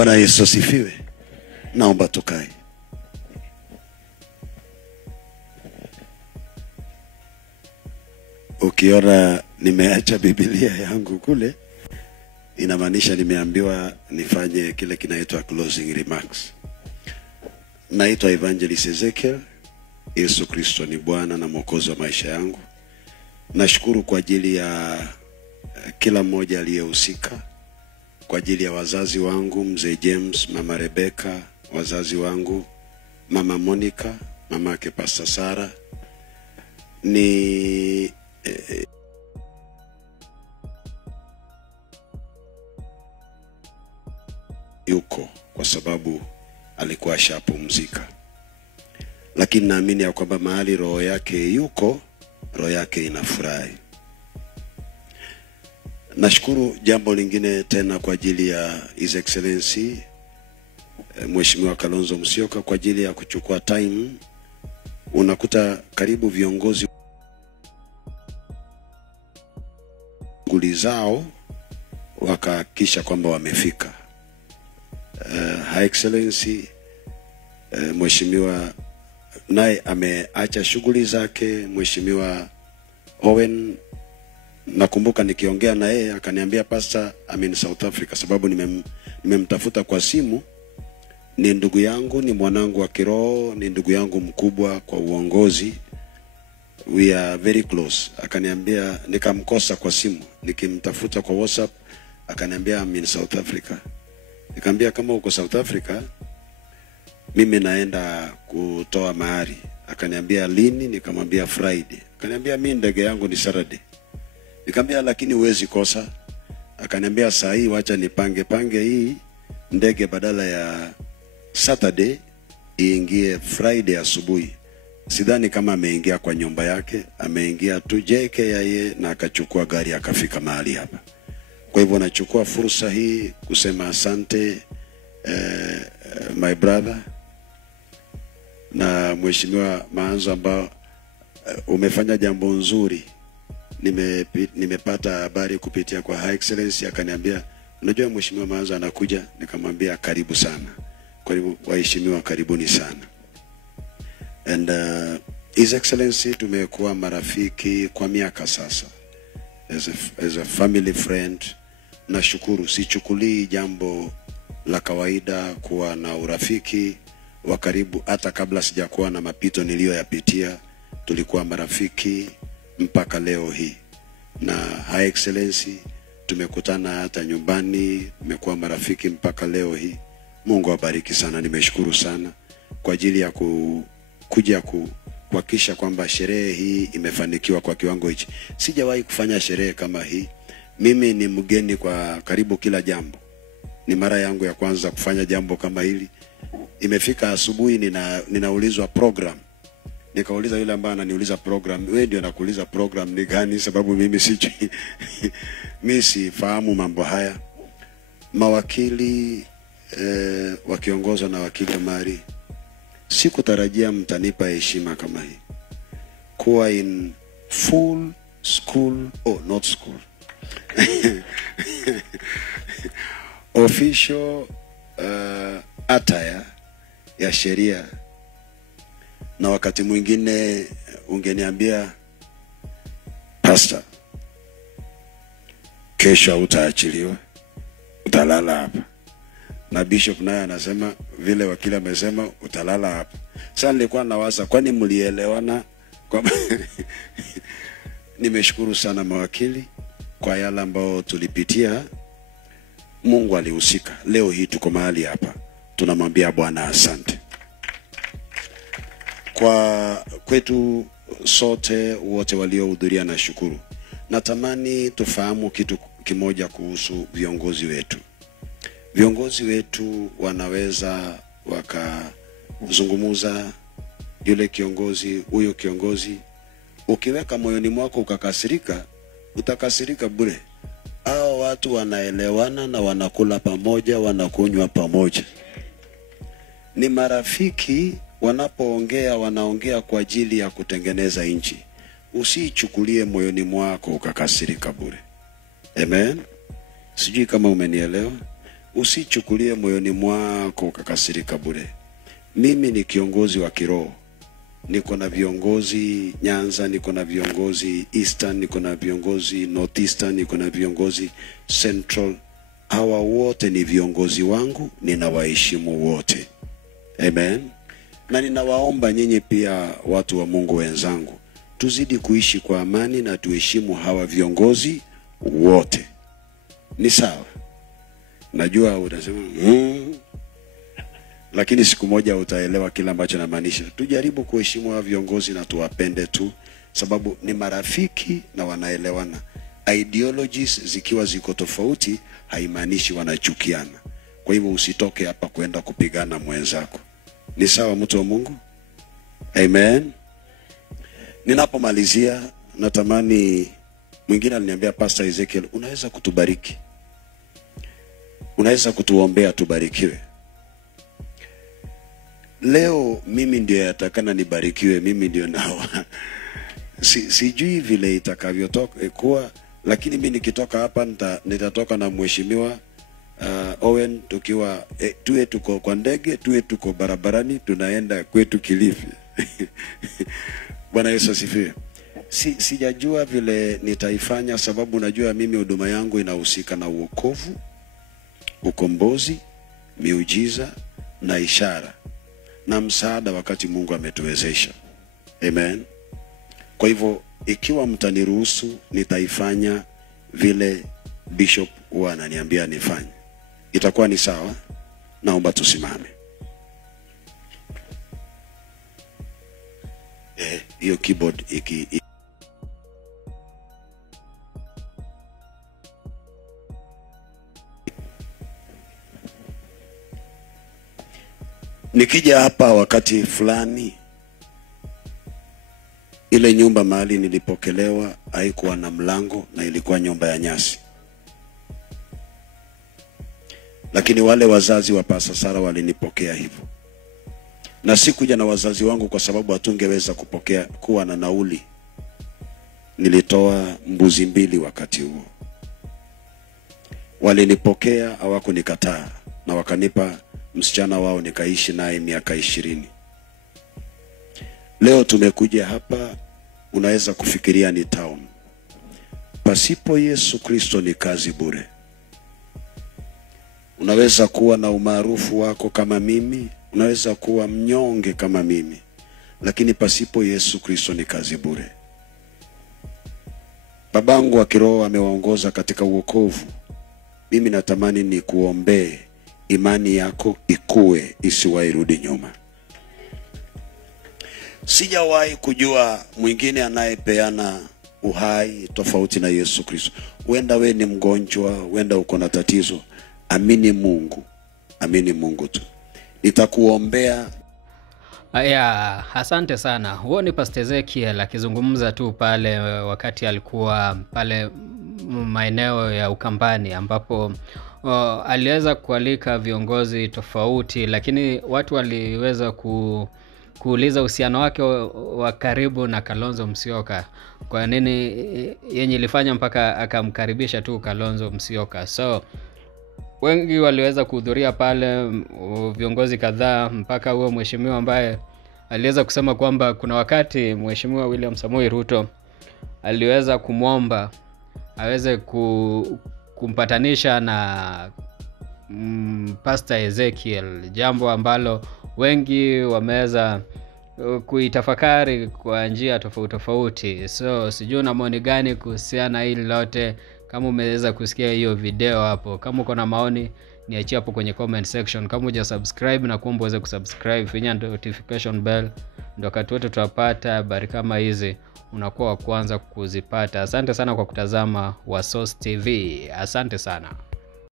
Bwana Yesu asifiwe. Naomba tukae. Ukiona nimeacha Biblia yangu kule, inamaanisha nimeambiwa nifanye kile kinaitwa closing remarks. Naitwa Evangelist Ezekiel. Yesu Kristo ni Bwana na Mwokozi wa maisha yangu. Nashukuru kwa ajili ya kila mmoja aliyehusika, kwa ajili ya wazazi wangu, Mzee James, Mama Rebecca, wazazi wangu, Mama Monica, mama yake Pastor Sara. Ni yuko kwa sababu alikuwa ashapumzika, lakini naamini ya kwamba mahali roho yake yuko, roho yake inafurahi. Nashukuru jambo lingine tena kwa ajili ya His Excellency Mheshimiwa Kalonzo Musyoka kwa ajili ya kuchukua time. Unakuta karibu viongozi shughuli zao wakahakikisha kwamba wamefika. High Excellency Mheshimiwa naye ameacha shughuli zake. Mheshimiwa Owen, nakumbuka nikiongea na yeye akaniambia Pastor, I'm in South Africa, sababu nimemtafuta kwa simu. Ni ndugu yangu, ni mwanangu wa kiroho, ni ndugu yangu mkubwa kwa uongozi. We are very close. Akaniambia, nikamkosa kwa simu, nikimtafuta kwa WhatsApp akaniambia I'm in South Africa. Nikamwambia kama uko South Africa, mimi naenda kutoa mahari. Akaniambia lini? Nikamwambia Friday. Akaniambia mimi ndege yangu ni Saturday. Nikamwambia lakini huwezi kosa. Akaniambia saa hii wacha nipange hii ndege, badala ya Saturday iingie Friday asubuhi. Sidhani kama ameingia kwa nyumba yake, ameingia tu JKIA na akachukua gari akafika mahali hapa. Kwa hivyo nachukua fursa hii kusema asante my brother na Mheshimiwa Maanzo, ambao umefanya jambo nzuri. Nimepata habari kupitia kwa High Excellency, akaniambia unajua Mheshimiwa Maanzo anakuja. Nikamwambia karibu sana. Kwa hivyo waheshimiwa, karibuni sana. And His Excellency tumekuwa marafiki kwa miaka sasa, as a family friend. Nashukuru, sichukulii jambo la kawaida kuwa na urafiki wa karibu. Hata kabla sijakuwa na mapito niliyoyapitia, tulikuwa marafiki mpaka leo hii. Na High Excellency tumekutana hata nyumbani, tumekuwa marafiki mpaka leo hii. Mungu awabariki sana. Nimeshukuru sana kwa ajili ya kuja kuhakikisha kwamba sherehe hii imefanikiwa kwa kiwango hichi. Sijawahi kufanya sherehe kama hii. Mimi ni mgeni kwa karibu kila jambo. Ni mara yangu ya kwanza kufanya jambo kama hili. Imefika asubuhi ninaulizwa program. Nikauliza yule ambaye ananiuliza program, wewe ndio nakuuliza program ni gani? Sababu mimi sijui. Mimi sifahamu mambo haya. Mawakili wakiongozwa na wakili Mari, sikutarajia mtanipa heshima kama hii. Kuwa in full school, not school. Official attire ya sheria. Na wakati mwingine ungeniambia Pastor, kesho utaachiliwa, utalala hapa. Na Bishop naye anasema vile wakili amesema utalala hapa. Sasa nilikuwa nawaza kwani mlielewana? Nimeshukuru sana mawakili kwa yale ambao tulipitia. Mungu alihusika. Leo hii tuko mahali hapa. Tunamwambia Bwana asante. Kwa kwetu sote wote waliohudhuria na shukuru. Natamani tufahamu kitu kimoja kuhusu viongozi wetu. Viongozi wetu wanaweza wakazungumuza yule kiongozi, huyo kiongozi. Ukiweka moyoni mwako ukakasirika, utakasirika bure. Hao watu wanaelewana na wanakula pamoja, wanakunywa pamoja. Ni marafiki. Wanapoongea wanaongea kwa ajili ya kutengeneza nchi. Usichukulie moyoni mwako ukakasirika bure. Amen. Sijui kama umenielewa. usichukulie moyoni mwako ukakasirika bure. Mimi ni kiongozi wa kiroho. Niko na viongozi Nyanza, niko na viongozi Eastern, niko na viongozi Northeastern, niko na viongozi Central. Hawa wote ni viongozi wangu, ninawaheshimu wote. Amen. Na ninawaomba nyinyi pia watu wa Mungu wenzangu, tuzidi kuishi kwa amani na tuheshimu hawa viongozi wote. Ni sawa? Najua utasema lakini siku moja utaelewa kila ambacho namaanisha. Tujaribu kuheshimu hawa viongozi na tuwapende tu, sababu ni marafiki na wanaelewana. Ideologies zikiwa ziko tofauti haimaanishi wanachukiana. Kwa hivyo usitoke hapa kwenda kupigana mwenzako. Ni sawa mtu wa Mungu? Amen. Ninapomalizia natamani, mwingine aliniambia Pastor Ezekiel, unaweza kutubariki? Unaweza kutuombea tubarikiwe? Leo mimi ndio yatakana nibarikiwe, mimi ndio nao. Sijui vile itakavyotoka kuwa, lakini mimi nikitoka hapa nitatoka na mheshimiwa Owen tukiwa tuwe tuko kwa ndege, tuwe tuko barabarani tunaenda kwetu Kilifi. Bwana Yesu asifiwe. Sijajua vile nitaifanya, sababu najua mimi huduma yangu inahusika na wokovu, ukombozi, miujiza na ishara na msaada wakati Mungu ametuwezesha. Amen. Kwa hivyo ikiwa mtaniruhusu nitaifanya vile Bishop huwa ananiambia nifanye. Itakuwa ni sawa? Naomba tusimame. Hiyo keyboard nikija hapa wakati fulani, ile nyumba mahali nilipokelewa haikuwa na mlango na ilikuwa nyumba ya nyasi. Lakini wale wazazi wa Pastor Sara walinipokea hivyo. Na sikuja na wazazi wangu kwa sababu hatungeweza kupokea kuwa na nauli. Nilitoa mbuzi 2 wakati huo. Walinipokea, hawakunikataa, na wakanipa msichana wao nikaishi naye miaka 20. Leo tumekuja hapa, unaweza kufikiria ni town. Pasipo Yesu Kristo ni kazi bure. Unaweza kuwa na umaarufu wako kama mimi, unaweza kuwa mnyonge kama mimi, lakini pasipo Yesu Kristo ni kazi bure. Babangu wa kiroho amewaongoza katika wokovu. Mimi natamani ni kuombee imani yako ikue, isiwahi rudi nyuma. Sijawahi kujua mwingine anayepeana uhai tofauti na Yesu Kristo. Wenda we ni mgonjwa, wenda uko na tatizo, amini Mungu. Amini Mungu tu. Nitakuombea. Asante sana. Huo ni Pastor Ezekiel akizungumza tu pale wakati alikuwa pale maeneo ya Ukambani, ambapo aliweza kualika viongozi tofauti, lakini watu waliweza kuuliza uhusiano wake wa karibu na Kalonzo Musyoka. Kwa nini yenye ilifanya mpaka akamkaribisha tu Kalonzo Musyoka? So wengi waliweza kuhudhuria pale, viongozi kadhaa, mpaka huo mheshimiwa ambaye aliweza kusema kwamba kuna wakati mheshimiwa William Samoei Ruto aliweza kumwomba aweze kumpatanisha na Pastor Ezekiel, jambo ambalo wengi wameweza kuitafakari kwa njia tofauti tofauti. So sijui na maoni gani kuhusiana hili lote. Kama umeweza kusikia hiyo video hapo, kama uko na maoni niachie hapo kwenye comment section. Kama hujasubscribe na kuomba uweze kusubscribe, finya notification bell, ndio wakati wote tutapata habari kama hizi unakuwa wa kwanza kuzipata. Asante sana kwa kutazama Wasource TV. Asante sana.